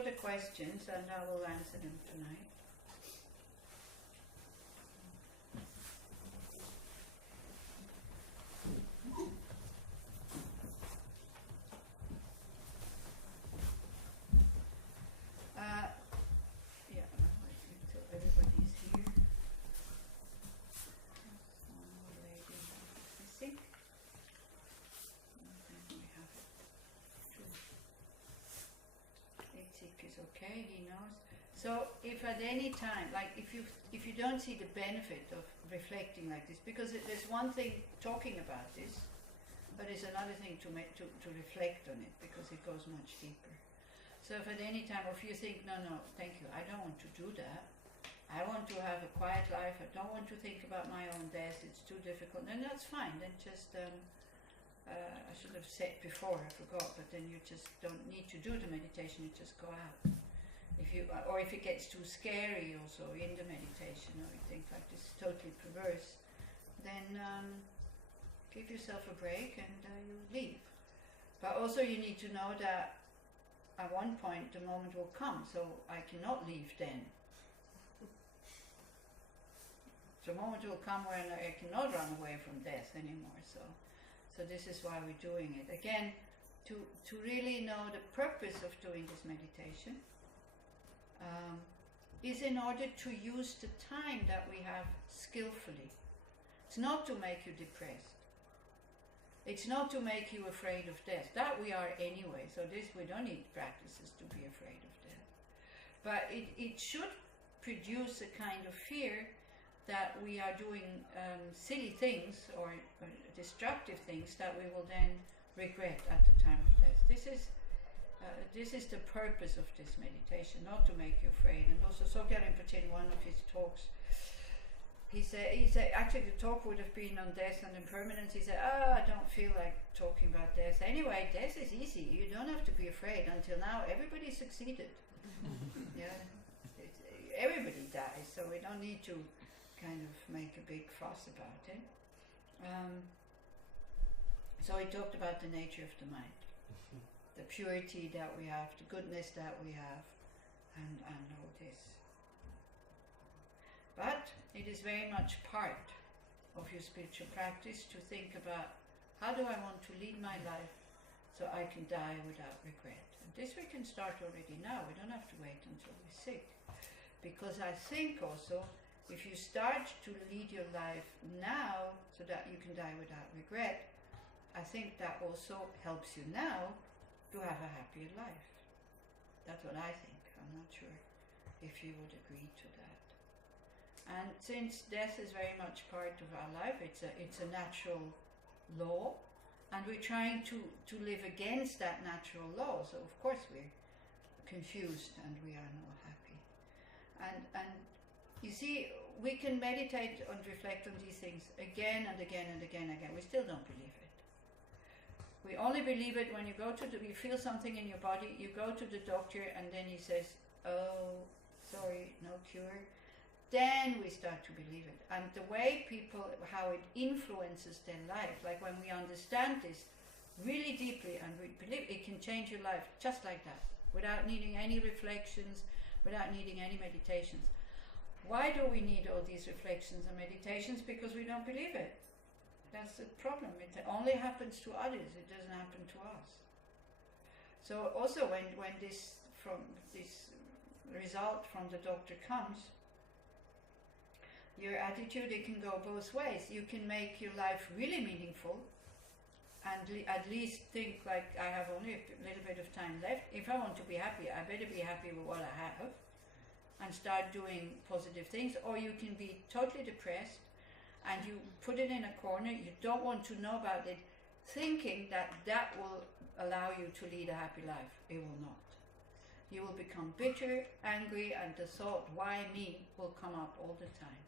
for the questions and I will answer them tonight. Yeah, so everybody's here. One more lady missing. And then we have two. Itzik is okay, he knows. So if at any time, like if you don't see the benefit of reflecting like this, because there's one thing talking about this, but it's another thing to reflect on it, because it goes much deeper. So if at any time, or if you think, no, thank you, I don't want to do that, I want to have a quiet life, I don't want to think about my own death, it's too difficult, then that's fine, then just, I should have said before, I forgot, but then you just don't need to do the meditation, you just go out. If you, or if it gets too scary also in the meditation, or you think like this is totally perverse, then give yourself a break and you leave. But also you need to know that at one point the moment will come, so I cannot leave then. The moment will come when I cannot run away from death anymore. So this is why we're doing it. Again, to really know the purpose of doing this meditation is in order to use the time that we have skillfully. It's not to make you depressed. It's not to make you afraid of death. That we are anyway, so we don't need practices to be afraid of death. But it should produce a kind of fear that we are doing silly things or destructive things that we will then regret at the time of death. This is the purpose of this meditation, not to make you afraid. And also Sogyal Rinpoche, in one of his talks, he said actually the talk would have been on death and impermanence. He said, I don't feel like talking about death. Anyway, death is easy. You don't have to be afraid. Until now, everybody succeeded. Yeah, everybody dies, so we don't need to kind of make a big fuss about it. So he talked about the nature of the mind, the purity that we have, the goodness that we have, and all this. But it is very much part of your spiritual practice to think about, how do I want to lead my life so I can die without regret? And this we can start already now. We don't have to wait until we're sick. Because I think also, if you start to lead your life now so that you can die without regret, I think that also helps you now to have a happier life. That's what I think. I'm not sure if you would agree to that. And since death is very much part of our life, it's a natural law, and we're trying to live against that natural law, so of course we're confused and we are not happy. And you see, we can meditate and reflect on these things again and again and again and again. We still don't believe it. We only believe it when you feel something in your body, you go to the doctor and then he says, oh, sorry, no cure. Then we start to believe it. And the way how it influences their life, like when we understand this really deeply and we believe it can change your life just like that, without needing any reflections, without needing any meditations. Why do we need all these reflections and meditations? Because we don't believe it. That's the problem. It only happens to others, it doesn't happen to us. So also when this result from the doctor comes, your attitude, it can go both ways. You can make your life really meaningful and at least think like, I have only a little bit of time left. If I want to be happy, I better be happy with what I have and start doing positive things. Or you can be totally depressed and you put it in a corner, you don't want to know about it, thinking that will allow you to lead a happy life. It will not. You will become bitter, angry, and the thought, why me, will come up all the time.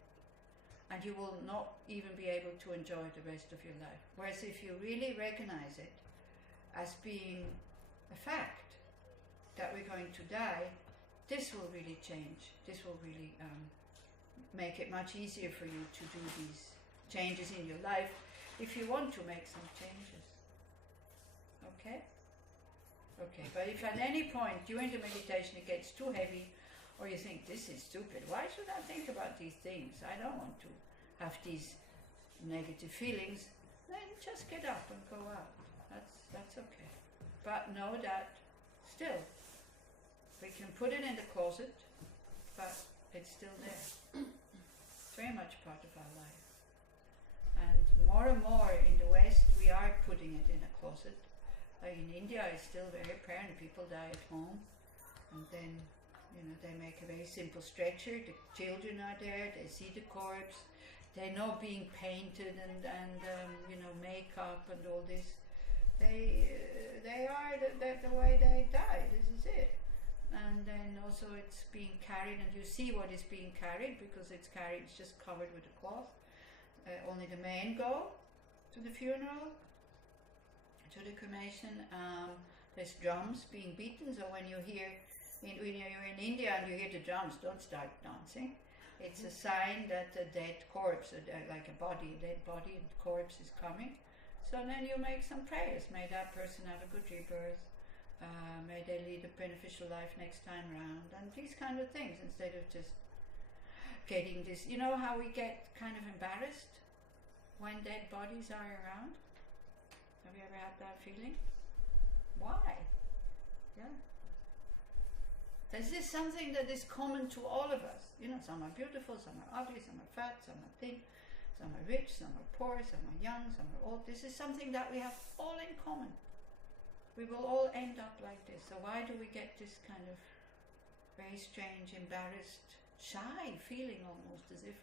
And you will not even be able to enjoy the rest of your life. Whereas if you really recognize it as being a fact that we're going to die, this will really change. This will really make it much easier for you to do these changes in your life if you want to make some changes. Okay? Okay, but if at any point during the meditation it gets too heavy, or you think, this is stupid, why should I think about these things? I don't want to have these negative feelings, then just get up and go out. That's okay. But know that still, we can put it in the closet, but it's still there. It's very much part of our life. And more in the West, we are putting it in a closet. Like in India, it's still very apparent. People die at home, and then they make a very simple stretcher. The children are there. They see the corpse. They know being painted and makeup and all this. They are the way they die. This is it. And then also it's being carried, and you see what is being carried because it's carried. It's just covered with a cloth. Only the men go to the funeral, to the cremation. There's drums being beaten, so when you're in India and you hear the drums, don't start dancing. It's a sign that a dead corpse, like a dead body and corpse is coming. So then you make some prayers. May that person have a good rebirth. May they lead a beneficial life next time round, and these kind of things, instead of just getting this. You know how we get kind of embarrassed when dead bodies are around? Have you ever had that feeling? Why? Yeah. This is something that is common to all of us. Some are beautiful, some are ugly, some are fat, some are thin, some are rich, some are poor, some are young, some are old. This is something that we have all in common. We will all end up like this. So why do we get this kind of very strange, embarrassed, shy feeling almost, as if,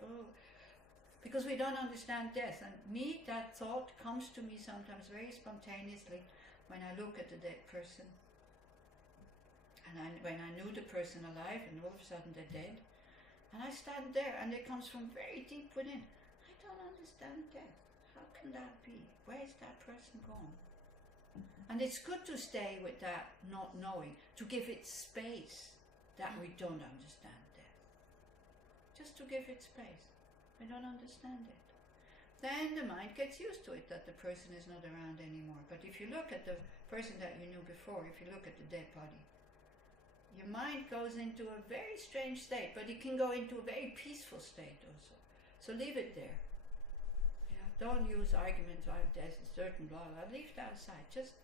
because we don't understand death. And that thought comes to me sometimes very spontaneously when I look at the dead person. And when I knew the person alive and all of a sudden they're dead, and I stand there and it comes from very deep within. I don't understand death. How can that be? Where is that person gone? And it's good to stay with that not knowing, to give it space that we don't understand death. Just to give it space. We don't understand it. Then the mind gets used to it, that the person is not around anymore. But if you look at the person that you knew before, if you look at the dead body, your mind goes into a very strange state, but it can go into a very peaceful state also. So leave it there. Don't use arguments like death is certain, blah, blah. Leave that aside. Just,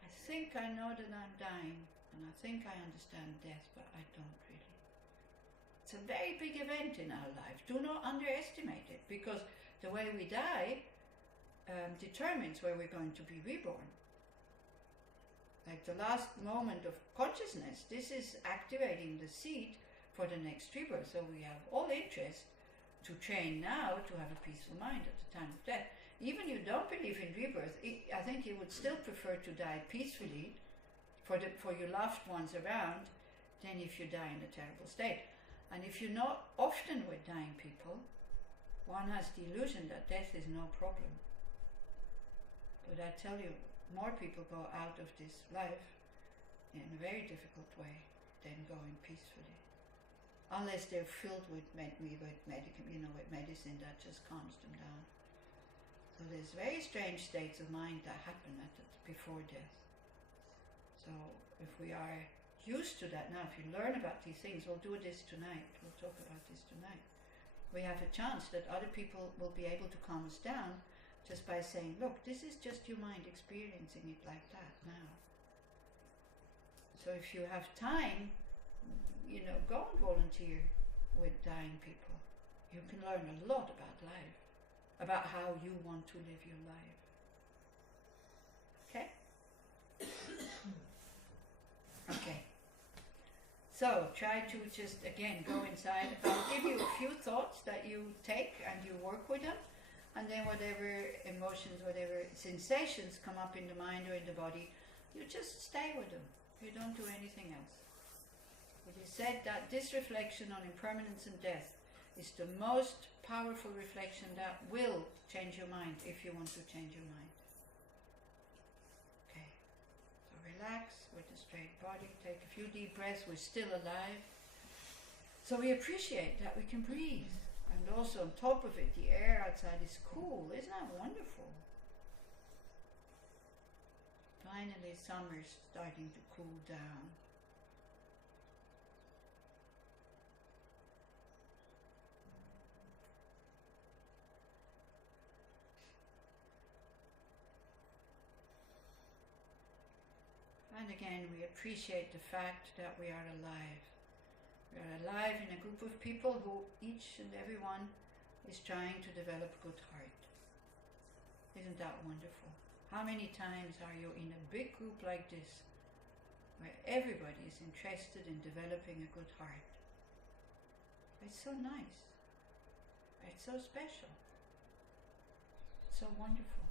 I think I know that I'm dying, and I think I understand death, but I don't really. It's a very big event in our life. Do not underestimate it, because the way we die determines where we're going to be reborn. Like the last moment of consciousness, this is activating the seed for the next rebirth. So we have all interest to train now to have a peaceful mind at the time of death. Even you don't believe in rebirth, I think you would still prefer to die peacefully for your loved ones around than if you die in a terrible state. And if you're not often with dying people, one has the illusion that death is no problem. But I tell you, more people go out of this life in a very difficult way than going peacefully. Unless they're filled with medicine that just calms them down. So there's very strange states of mind that happen before death. So if we are used to that now, if you learn about these things, we'll do this tonight, we'll talk about this tonight. We have a chance that other people will be able to calm us down just by saying, look, this is just your mind experiencing it like that now. So if you have time, go and volunteer with dying people. You can learn a lot about life, about how you want to live your life. Okay? Okay. So try to just, again, go inside. I'll give you a few thoughts that you take and you work with them. And then whatever emotions, whatever sensations come up in the mind or in the body, you just stay with them. You don't do anything else. It is said that this reflection on impermanence and death is the most powerful reflection that will change your mind if you want to change your mind. Okay, so relax with a straight body, take a few deep breaths, we're still alive. So we appreciate that we can breathe. And also on top of it, the air outside is cool. Isn't that wonderful? Finally this summer is starting to cool down. And again, we appreciate the fact that we are alive. We are alive in a group of people who, each and every one, is trying to develop a good heart. Isn't that wonderful? How many times are you in a big group like this, where everybody is interested in developing a good heart? It's so nice. It's so special. It's so wonderful.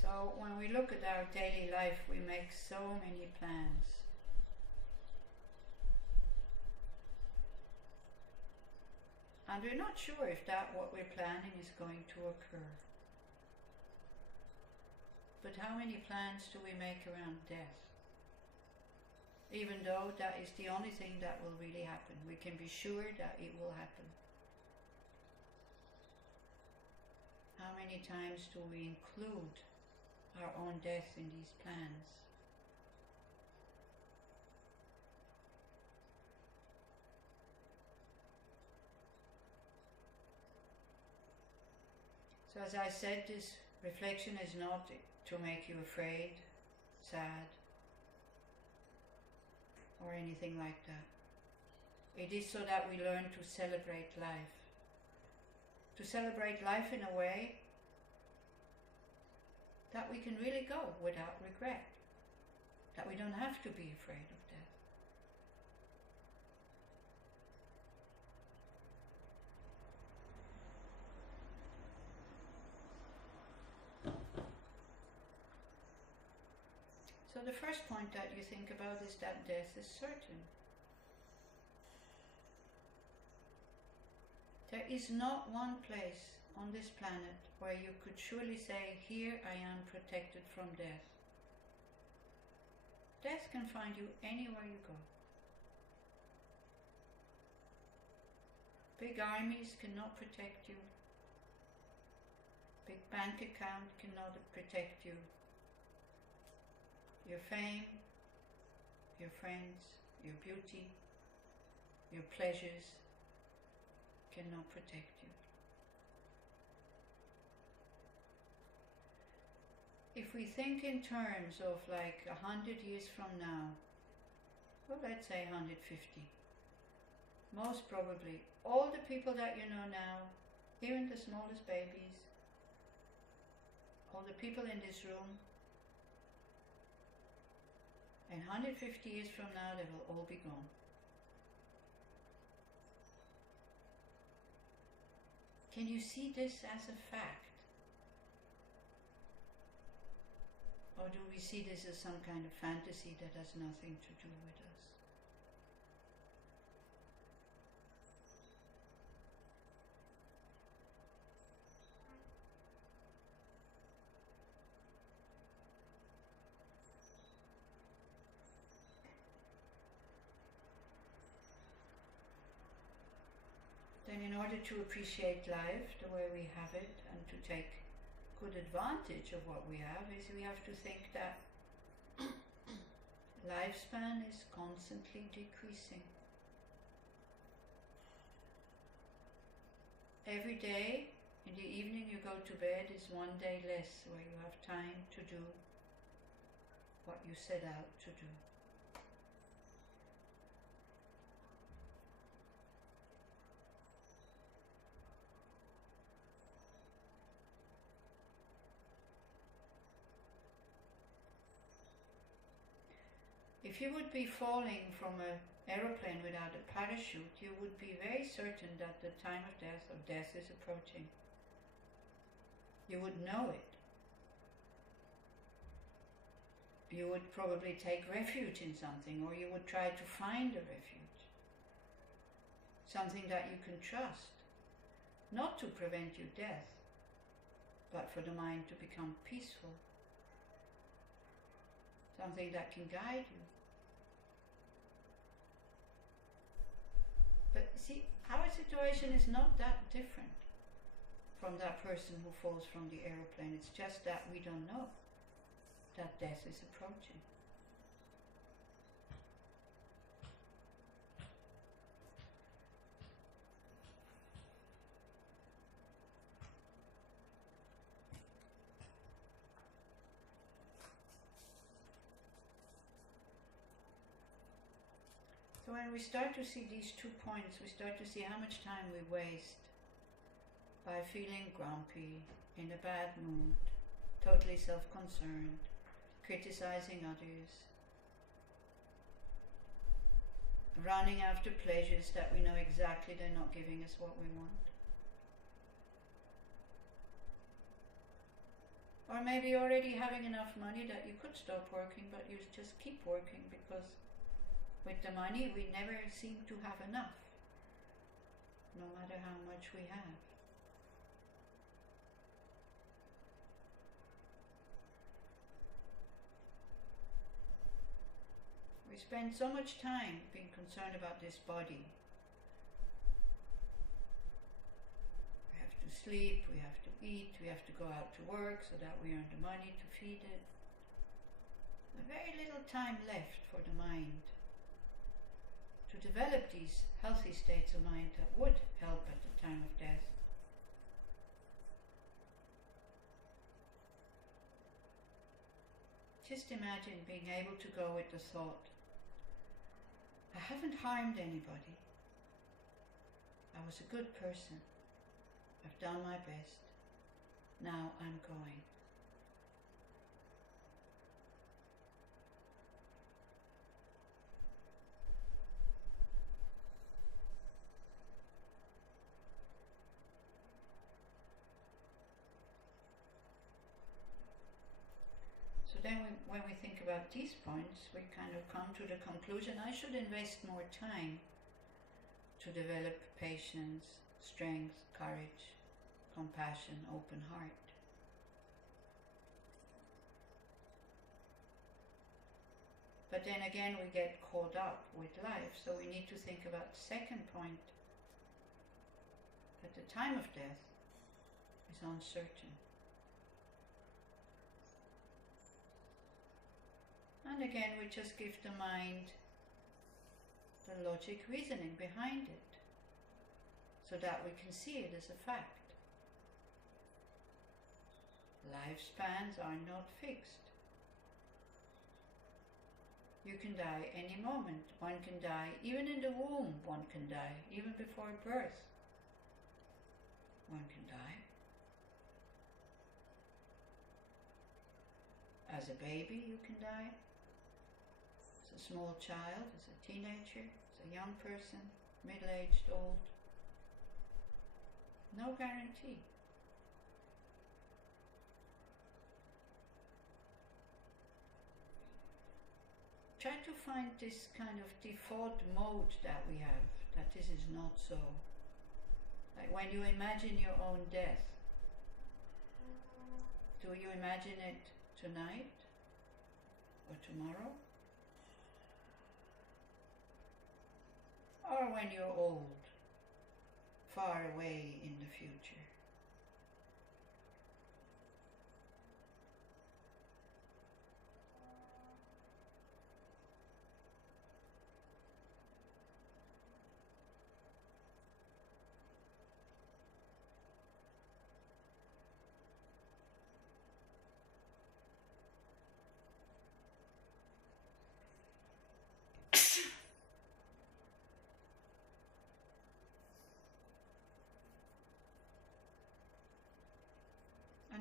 So when we look at our daily life, we make so many plans. And we're not sure if that what we're planning is going to occur. But how many plans do we make around death? Even though that is the only thing that will really happen. We can be sure that it will happen. How many times do we include our own death in these plans? So as I said, this reflection is not to make you afraid, sad, or anything like that. It is so that we learn to celebrate life. To celebrate life in a way that we can really go without regret, that we don't have to be afraid of death. So the first point that you think about is that death is certain. There is not one place on this planet where you could surely say, here I am protected from death. Death can find you anywhere you go. Big armies cannot protect you. Big bank account cannot protect you. Your fame, your friends, your beauty, your pleasures cannot protect you. If we think in terms of like 100 years from now, well, let's say 150, most probably all the people that you know now, even the smallest babies, all the people in this room, and 150 years from now they will all be gone. Can you see this as a fact? Or do we see this as some kind of fantasy that has nothing to do with us? Then in order to appreciate life the way we have it and to take good advantage of what we have, is we have to think that lifespan is constantly decreasing. Every day in the evening you go to bed is one day less where you have time to do what you set out to do. If you would be falling from an aeroplane without a parachute, you would be very certain that the time of death is approaching. You would know it. You would probably take refuge in something, or you would try to find a refuge. something that you can trust, not to prevent your death, but for the mind to become peaceful, something that can guide you. But see, our situation is not that different from that person who falls from the aeroplane. It's just that we don't know that death is approaching. So when we start to see these 2 points, we start to see how much time we waste by feeling grumpy, in a bad mood, totally self-concerned, criticizing others, running after pleasures that we know exactly they're not giving us what we want. Or maybe already having enough money that you could stop working, but you just keep working because with the money we never seem to have enough, no matter how much we have. We spend so much time being concerned about this body. We have to sleep, we have to eat, we have to go out to work so that we earn the money to feed it. There's very little time left for the mind to develop these healthy states of mind that would help at the time of death. Just imagine being able to go with the thought, I haven't harmed anybody. I was a good person. I've done my best. Now I'm going. So then when we think about these points, we kind of come to the conclusion, I should invest more time to develop patience, strength, courage, compassion, open heart. But then again we get caught up with life, so we need to think about the second point, that the time of death is uncertain. And again we just give the mind the logic reasoning behind it, so that we can see it as a fact. Lifespans are not fixed. You can die any moment. One can die, even in the womb one can die, even before birth one can die. As a baby you can die, as a small child, as a teenager, as a young person, middle-aged, old. No guarantee. Try to find this kind of default mode that we have, that this is not so. Like when you imagine your own death, do you imagine it tonight or tomorrow? Or when you're old, far away in the future?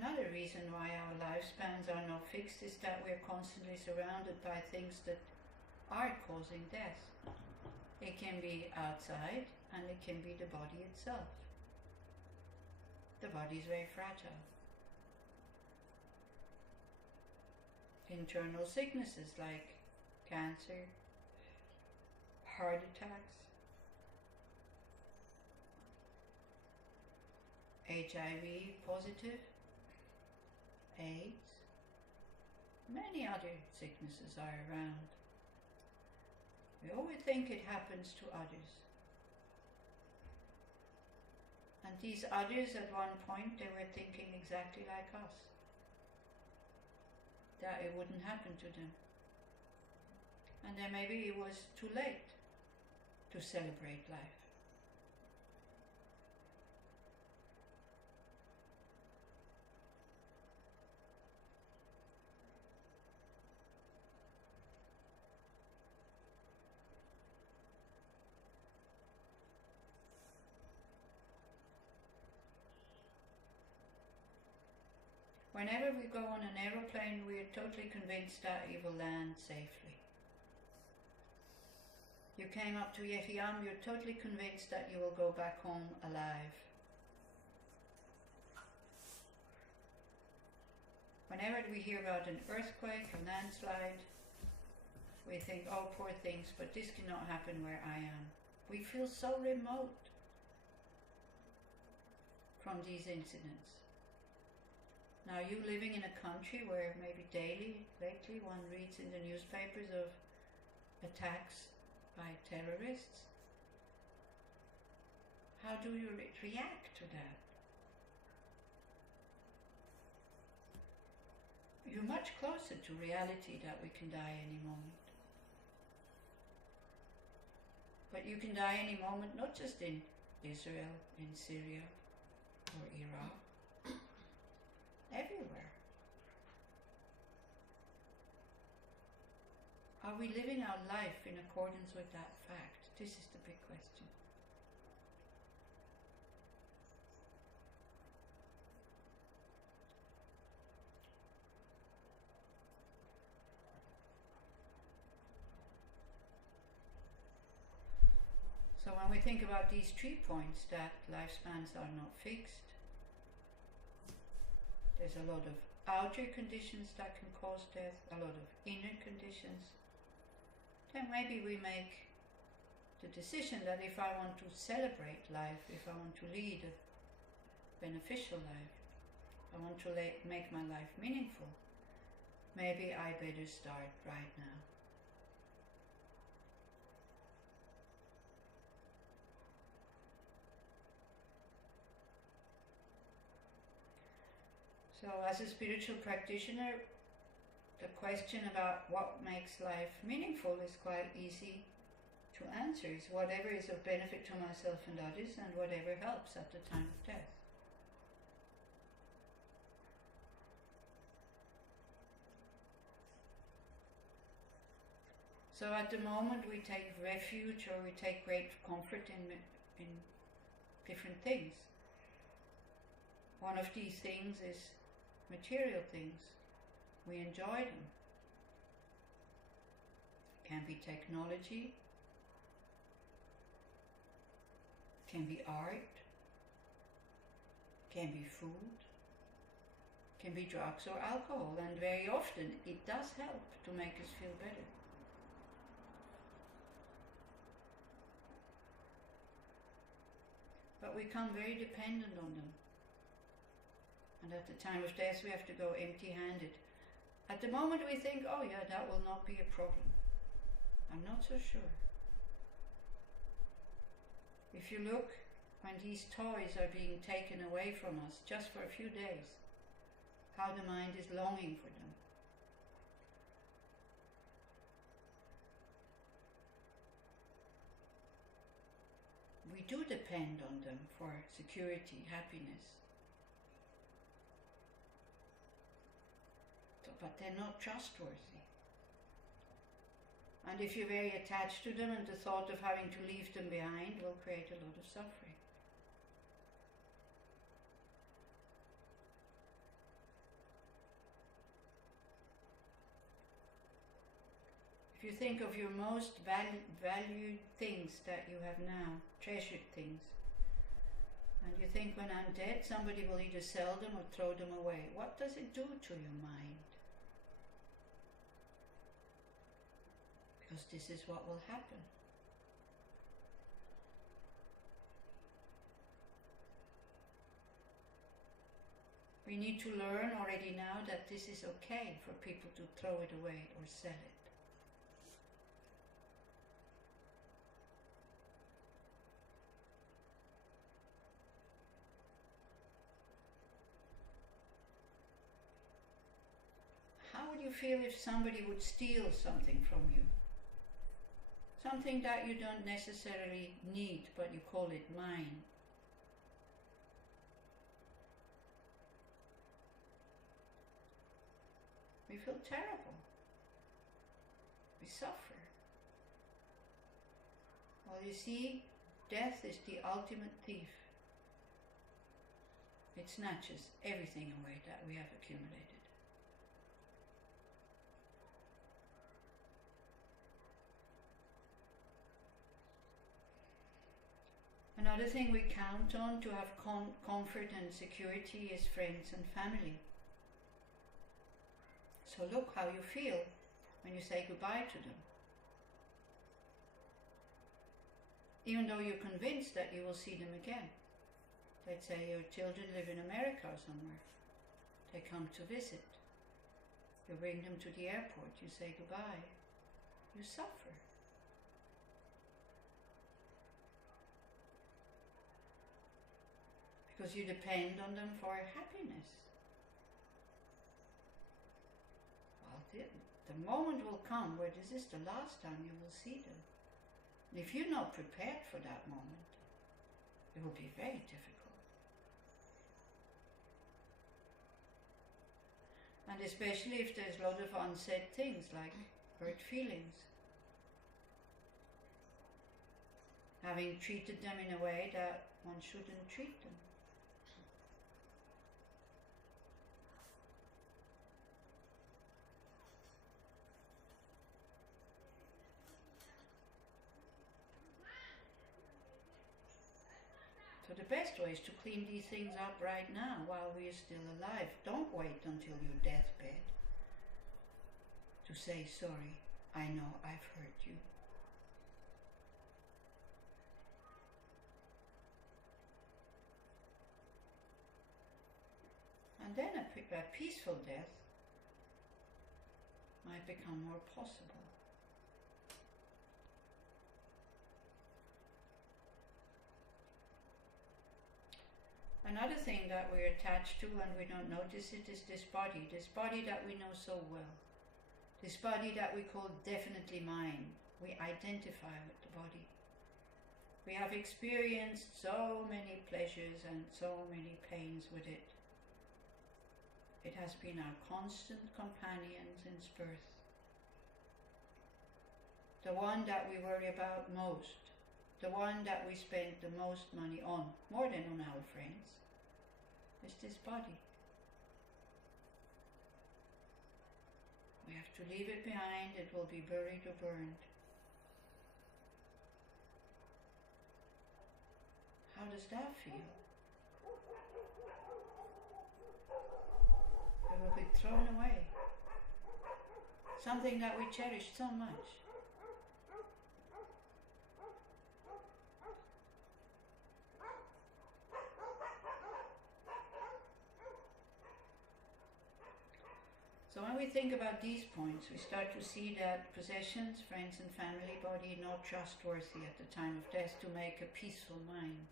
Another reason why our lifespans are not fixed is that we're constantly surrounded by things that are causing death. It can be outside and it can be the body itself. The body is very fragile. Internal sicknesses like cancer, heart attacks, HIV positive, AIDS, many other sicknesses are around. We always think it happens to others. And these others at one point, they were thinking exactly like us, that it wouldn't happen to them. And then maybe it was too late to celebrate life. Whenever we go on an aeroplane, we are totally convinced that it will land safely. You came up to Yehiam, you're totally convinced that you will go back home alive. Whenever we hear about an earthquake, a landslide, we think, oh, poor things, but this cannot happen where I am. We feel so remote from these incidents. Now, you living in a country where maybe lately one reads in the newspapers of attacks by terrorists, how do you react to that? You're much closer to reality that we can die any moment. But you can die any moment, not just in Israel, in Syria or Iraq, everywhere. Are we living our life in accordance with that fact? This is the big question. So when we think about these 3 points, that lifespans are not fixed, there's a lot of outer conditions that can cause death, a lot of inner conditions, then maybe we make the decision that if I want to celebrate life, if I want to lead a beneficial life, I want to make my life meaningful, maybe I better start right now. So as a spiritual practitioner, the question about what makes life meaningful is quite easy to answer. It's whatever is of benefit to myself and others, and whatever helps at the time of death. So at the moment we take refuge, or we take great comfort in different things. One of these things is material things. We enjoy them. It can be technology, can be art, can be food, can be drugs or alcohol, and very often it does help to make us feel better. But we become very dependent on them. And at the time of death we have to go empty-handed. At the moment we think, oh yeah, that will not be a problem. I'm not so sure. If you look, when these toys are being taken away from us just for a few days, how the mind is longing for them. We do depend on them for security, happiness. But they're not trustworthy. And if you're very attached to them, and the thought of having to leave them behind will create a lot of suffering. If you think of your most valued things that you have now, treasured things, and you think, when I'm dead, somebody will either sell them or throw them away, what does it do to your mind? Because this is what will happen. We need to learn already now that this is okay for people to throw it away or sell it. How would you feel if somebody would steal something from you? Something that you don't necessarily need, but you call it mine. We feel terrible. We suffer. Well, you see, death is the ultimate thief. It snatches everything away that we have accumulated. Another thing we count on to have comfort and security is friends and family. So look how you feel when you say goodbye to them. Even though you're convinced that you will see them again. Let's say your children live in America or somewhere. They come to visit. You bring them to the airport, you say goodbye. You suffer. Because you depend on them for happiness. Well, the moment will come where this is the last time you will see them. And if you're not prepared for that moment, it will be very difficult. And especially if there's a lot of unsaid things like hurt feelings. Having treated them in a way that one shouldn't treat them. So the best way is to clean these things up right now while we are still alive. Don't wait until your deathbed to say sorry. I know I've hurt you. And then a peaceful death might become more possible. Another thing that we're attached to and we don't notice it is this body that we know so well. This body that we call definitely mine. We identify with the body. We have experienced so many pleasures and so many pains with it. It has been our constant companion since birth. The one that we worry about most. The one that we spend the most money on, more than on our friends, is this body. We have to leave it behind, it will be buried or burned. How does that feel? It will be thrown away. Something that we cherish so much. So when we think about these points, we start to see that possessions, friends and family, body not trustworthy at the time of death to make a peaceful mind.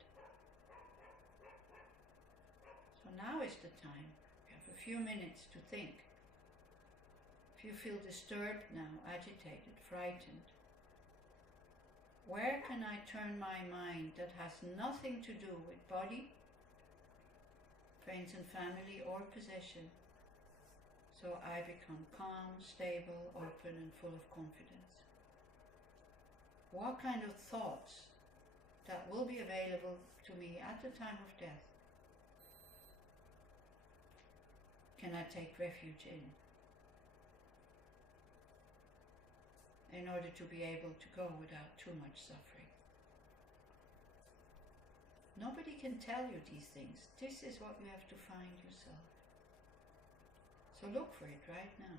So now is the time. We have a few minutes to think. If you feel disturbed now, agitated, frightened, where can I turn my mind that has nothing to do with body, friends and family or possession? So I become calm, stable, open and full of confidence. What kind of thoughts that will be available to me at the time of death can I take refuge in order to be able to go without too much suffering? Nobody can tell you these things. This is what you have to find yourself. So look for it right now.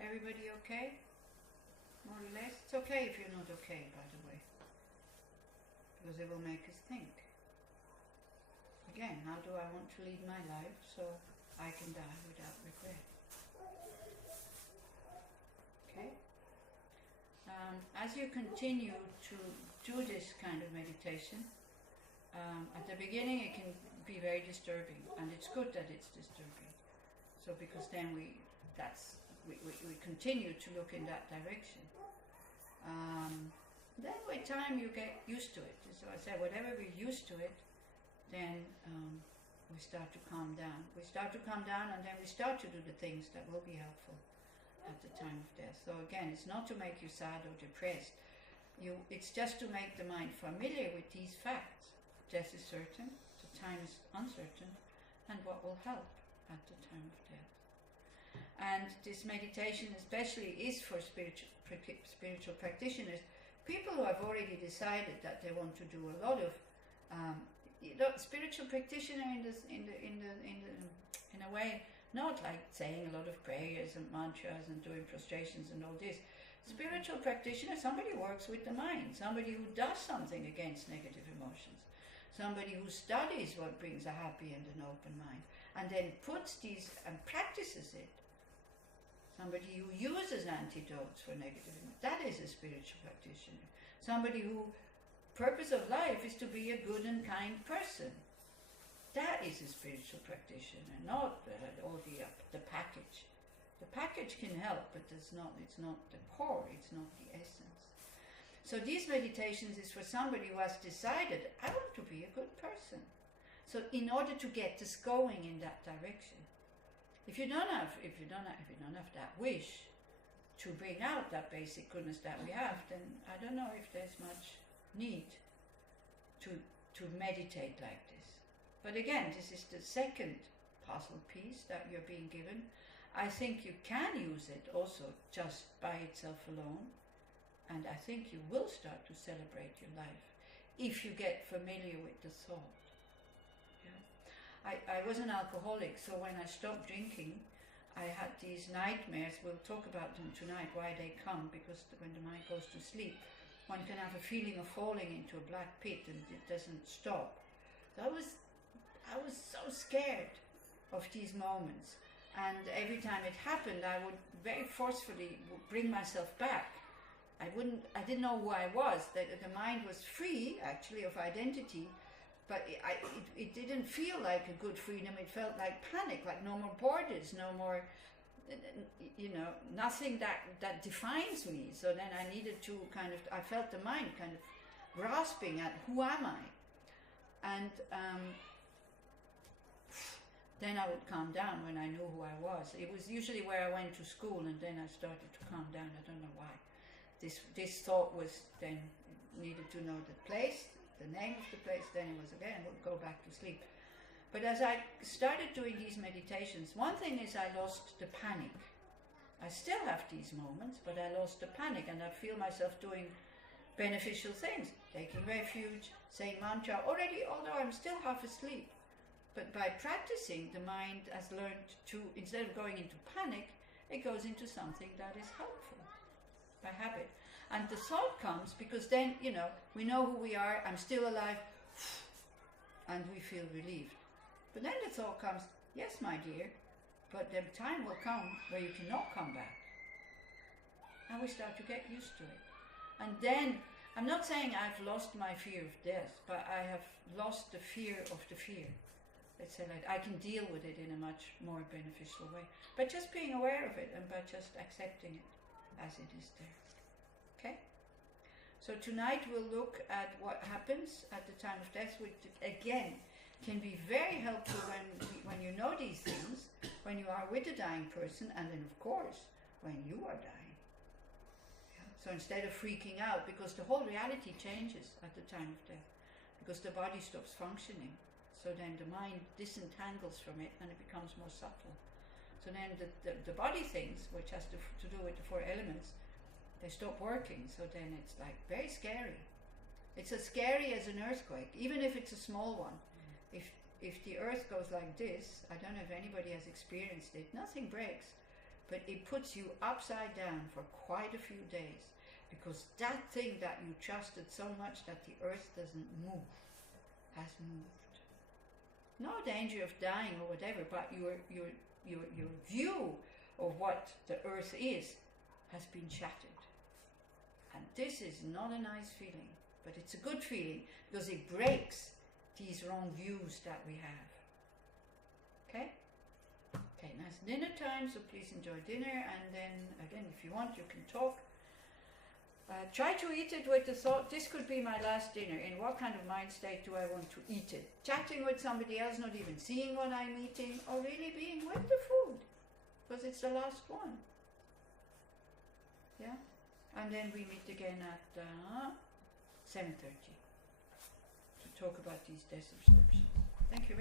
Everybody okay? More or less? It's okay if you're not okay, by the way, because it will make us think. Again, how do I want to lead my life so I can die without regret? Okay? As you continue to do this kind of meditation, at the beginning it can be very disturbing, and it's good that it's disturbing. So because then we continue to look in that direction. Then with time you get used to it. So I said, whatever we're used to it, then we start to calm down. We start to calm down, and then we start to do the things that will be helpful at the time of death. So again, it's not to make you sad or depressed. It's just to make the mind familiar with these facts. Death is certain, the time is uncertain, and what will help at the time of death. And this meditation especially is for spiritual practitioners, people who have already decided that they want to do a lot of spiritual practitioner in a way, not like saying a lot of prayers and mantras and doing prostrations and all this. Spiritual practitioner, somebody who works with the mind, somebody who does something against negative emotions, somebody who studies what brings a happy and an open mind, and then puts these and practices it. Somebody who uses antidotes for negative emotions, that is a spiritual practitioner. Somebody who purpose of life is to be a good and kind person. That is a spiritual practitioner, not all the package. The package can help, but it's not the core, it's not the essence. So these meditations is for somebody who has decided, I want to be a good person. So in order to get this going in that direction, if you don't have that wish to bring out that basic goodness that we have, then I don't know if there's much need to meditate like this. But again, this is the second puzzle piece that you're being given. I think you can use it also just by itself alone, and I think you will start to celebrate your life if you get familiar with the thought. Yeah. I was an alcoholic, so when I stopped drinking, I had these nightmares. We'll talk about them tonight, why they come, because when the mind goes to sleep, one can have a feeling of falling into a black pit and it doesn't stop. So I was so scared of these moments, and every time it happened I would very forcefully bring myself back. I didn't know who I was. The mind was free actually of identity, but it didn't feel like a good freedom. It felt like panic, like no more borders, no more, nothing that defines me. So then I needed to I felt the mind kind of grasping at who am I, and then I would calm down when I knew who I was. It was usually where I went to school, and then I started to calm down. I don't know why. This thought was then needed to know the place, the name of the place, then it was again, would go back to sleep. But as I started doing these meditations, one thing is I lost the panic. I still have these moments, but I lost the panic, and I feel myself doing beneficial things, taking refuge, saying mantra, already, although I'm still half asleep. But by practicing, the mind has learned to, instead of going into panic, it goes into something that is helpful, by habit. And the thought comes because then, we know who we are, I'm still alive, and we feel relieved. But then the thought comes, yes, my dear, but the time will come where you cannot come back. And we start to get used to it. And then, I'm not saying I've lost my fear of death, but I have lost the fear of the fear. Let's say like I can deal with it in a much more beneficial way. By just being aware of it and by just accepting it as it is there. Okay? So tonight we'll look at what happens at the time of death, which again can be very helpful when you know these things, when you are with a dying person, and then of course when you are dying. Yeah. So instead of freaking out, because the whole reality changes at the time of death, because the body stops functioning. So then the mind disentangles from it and it becomes more subtle. So then the body things, which has to do with the four elements, they stop working. So then it's like very scary. It's as scary as an earthquake, even if it's a small one. If the earth goes like this, I don't know if anybody has experienced it, nothing breaks. but it puts you upside down for quite a few days, because that thing that you trusted so much that the earth doesn't move has moved. No danger of dying or whatever, but your view of what the earth is has been shattered. And this is not a nice feeling, but it's a good feeling because it breaks these wrong views that we have. Okay? Okay, now it's dinner time, so please enjoy dinner, and then again, if you want, you can talk. Try to eat it with the thought, this could be my last dinner. In what kind of mind state do I want to eat it? Chatting with somebody else, not even seeing what I'm eating, or really being with the food, because it's the last one. Yeah? And then we meet again at 7:30 to talk about these death subscriptions. Thank you very much.